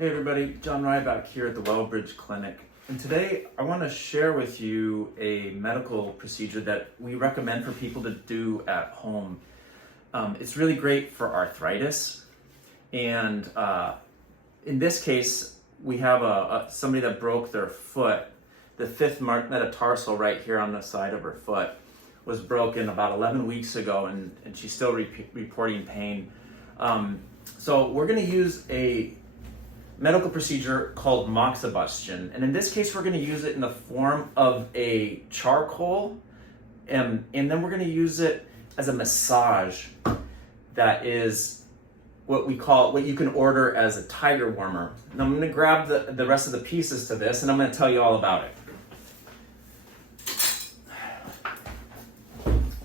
Hey everybody, John Ryback here at the Wellbridge Clinic. And today I want to share with you a medical procedure that we recommend for people to do at home. It's really great for arthritis. And in this case, we have somebody that broke their foot. The fifth metatarsal right here on the side of her foot was broken about 11 weeks ago, and she's still reporting pain. So we're going to use a medical procedure called Moxibustion, and in this case we're going to use it in the form of a charcoal, and then we're going to use it as a massage that is what you can order as a Tiger Warmer. And I'm going to grab the rest of the pieces to this, and I'm going to tell you all about it.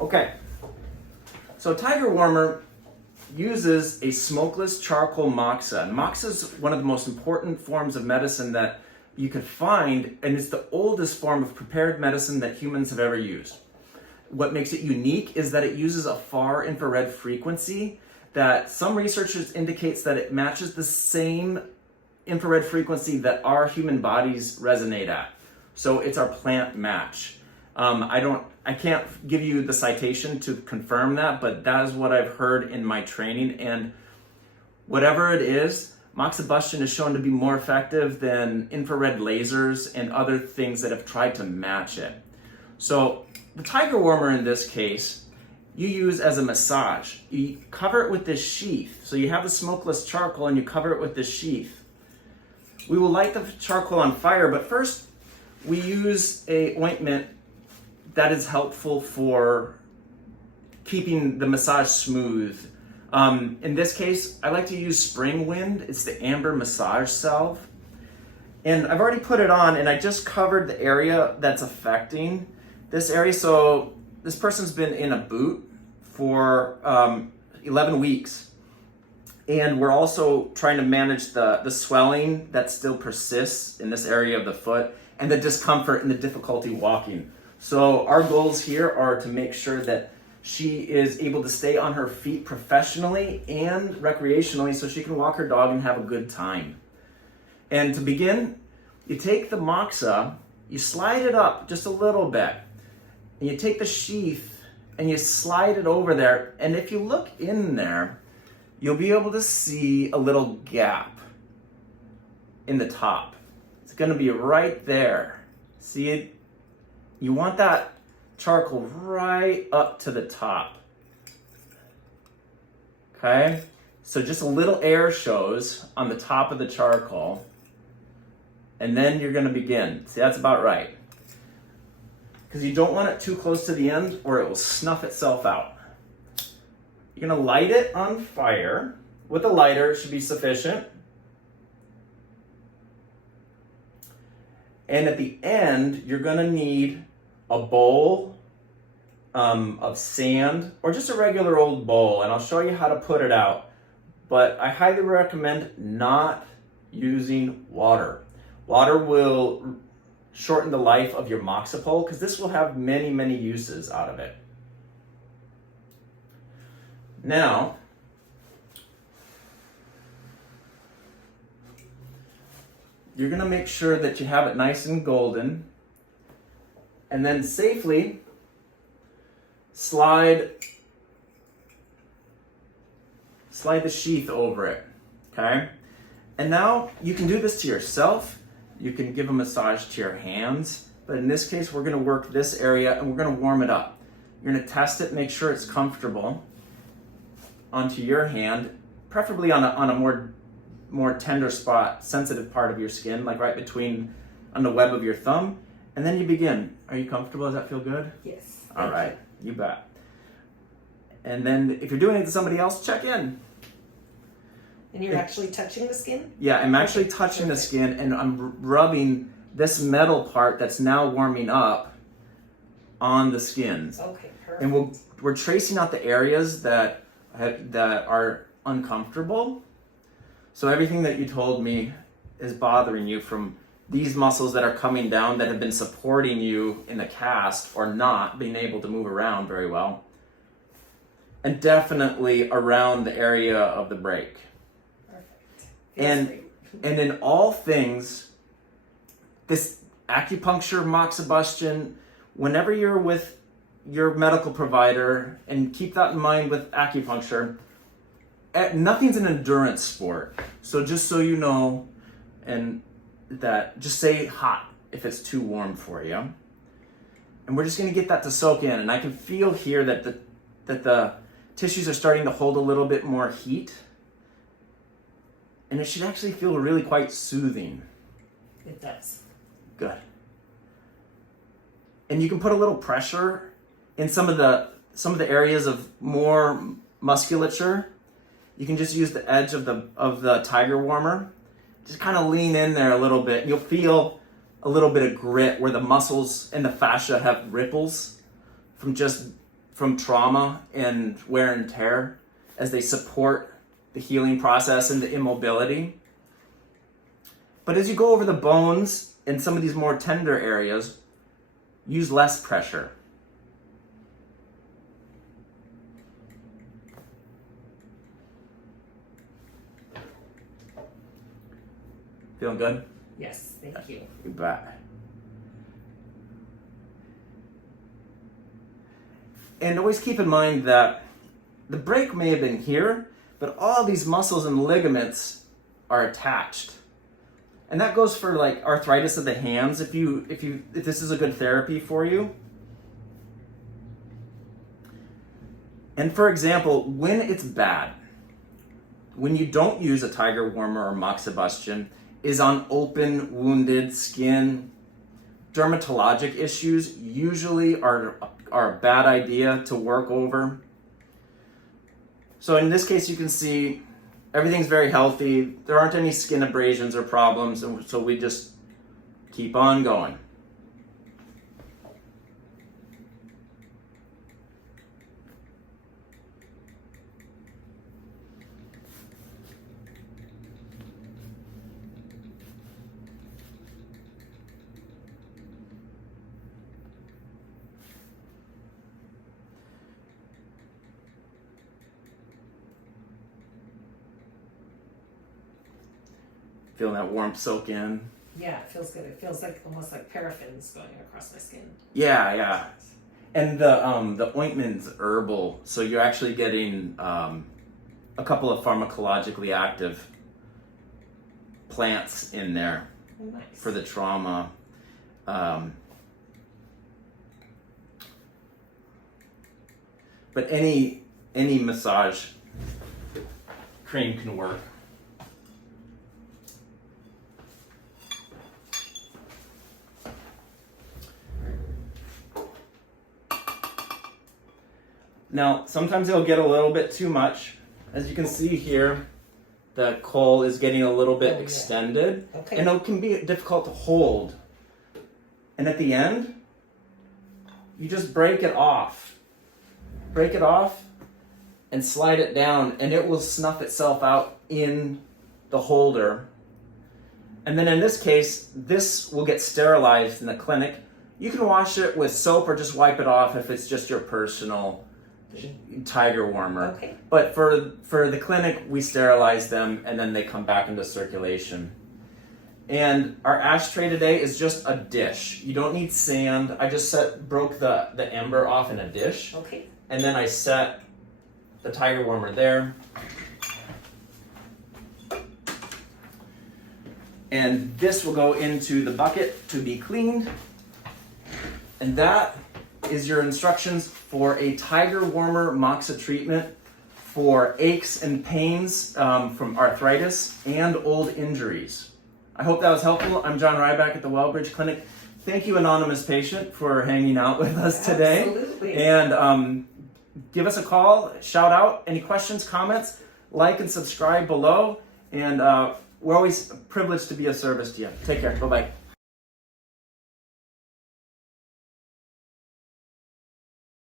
Okay, so Tiger Warmer uses a smokeless charcoal moxa. And moxa is one of the most important forms of medicine that you could find, and it's the oldest form of prepared medicine that humans have ever used. What makes it unique is that it uses a far infrared frequency that some researchers indicates that it matches the same infrared frequency that our human bodies resonate at. So it's our plant match. I can't give you the citation to confirm that, but that is what I've heard in my training. And whatever it is, Moxibustion is shown to be more effective than infrared lasers and other things that have tried to match it. So the Tiger Warmer in this case, you use as a massage. You cover it with this sheath. So you have the smokeless charcoal and you cover it with this sheath. We will light the charcoal on fire, but first we use a ointment that is helpful for keeping the massage smooth. In this case, I like to use Spring Wind. It's the Amber Massage Salve. And I've already put it on, and I just covered the area that's affecting this area. So this person's been in a boot for 11 weeks. And we're also trying to manage the swelling that still persists in this area of the foot and the discomfort and the difficulty walking. So our goals here are to make sure that she is able to stay on her feet professionally and recreationally so she can walk her dog and have a good time. And to begin, you take the moxa, you slide it up just a little bit, and you take the sheath and you slide it over there. And if you look in there, you'll be able to see a little gap in the top. It's going to be right there. See it? You want that charcoal right up to the top. Okay? So just a little air shows on the top of the charcoal. And then you're going to begin. See, that's about right. Because you don't want it too close to the end or it will snuff itself out. You're going to light it on fire. With a lighter, it should be sufficient. And at the end, you're going to need a bowl of sand or just a regular old bowl, and I'll show you how to put it out. But I highly recommend not using water. Water will shorten the life of your moxipole because this will have many, many uses out of it. Now, you're going to make sure that you have it nice and golden, and then safely slide the sheath over it, okay? And now you can do this to yourself. You can give a massage to your hands, but in this case, we're going to work this area and we're going to warm it up. You're going to test it, make sure it's comfortable onto your hand, preferably on a more tender spot, sensitive part of your skin, like right between on the web of your thumb, and then you begin. Are you comfortable? Does that feel good? Yes. All right, you bet. And then if you're doing it to somebody else, check in. And you're actually touching the skin? Yeah, I'm actually touching the skin, and I'm rubbing this metal part that's now warming up on the skin. Okay, perfect. And we're tracing out the areas that are uncomfortable. So everything that you told me is bothering you from these muscles that are coming down that have been supporting you in the cast or not being able to move around very well. And definitely around the area of the break. Perfect. And And in all things, this acupuncture, moxibustion, whenever you're with your medical provider, and keep that in mind with acupuncture, nothing's an endurance sport. So just so you know, and that, just say hot if it's too warm for you. And we're just gonna get that to soak in. And I can feel here that the tissues are starting to hold a little bit more heat. And it should actually feel really quite soothing. It does. Good. And you can put a little pressure in some of the areas of more musculature. You can just use the edge of the Tiger Warmer. Just kind of lean in there a little bit. You'll feel a little bit of grit where the muscles and the fascia have ripples from trauma and wear and tear as they support the healing process and the immobility. But as you go over the bones and some of these more tender areas, use less pressure. Feeling good? Yes, thank you. You bet. And always keep in mind that the break may have been here, but all these muscles and ligaments are attached. And that goes for like arthritis of the hands, if this is a good therapy for you. And for example, when it's bad, when you don't use a Tiger Warmer or Moxibustion, is on open, wounded skin. Dermatologic issues usually are a bad idea to work over. So in this case, you can see everything's very healthy. There aren't any skin abrasions or problems, and so we just keep on going. Feeling that warmth soak in. Yeah, it feels good. It feels like almost like paraffin's going across my skin. Yeah. And the ointment's herbal, so you're actually getting a couple of pharmacologically active plants in there. Oh, nice. For the trauma. But any massage cream can work. Now, sometimes it'll get a little bit too much. As you can see here, the coal is getting a little bit extended. Okay. And it can be difficult to hold. And at the end, you just break it off. Break it off and slide it down, and it will snuff itself out in the holder. And then in this case, this will get sterilized in the clinic. You can wash it with soap or just wipe it off if it's just your personal Tiger Warmer. Okay. But for the clinic, we sterilize them and then they come back into circulation. And our ashtray today is just a dish. You don't need sand. I just broke the ember off in a dish. Okay. And then I set the Tiger Warmer there. And this will go into the bucket to be cleaned. And that is your instructions for a Tiger Warmer Moxa treatment for aches and pains from arthritis and old injuries. I hope that was helpful. I'm John Ryback at the Wellbridge Clinic. Thank you, anonymous patient, for hanging out with us today. Absolutely. And give us a call, shout out, any questions, comments, like and subscribe below. And we're always privileged to be of service to you. Take care. Bye-bye.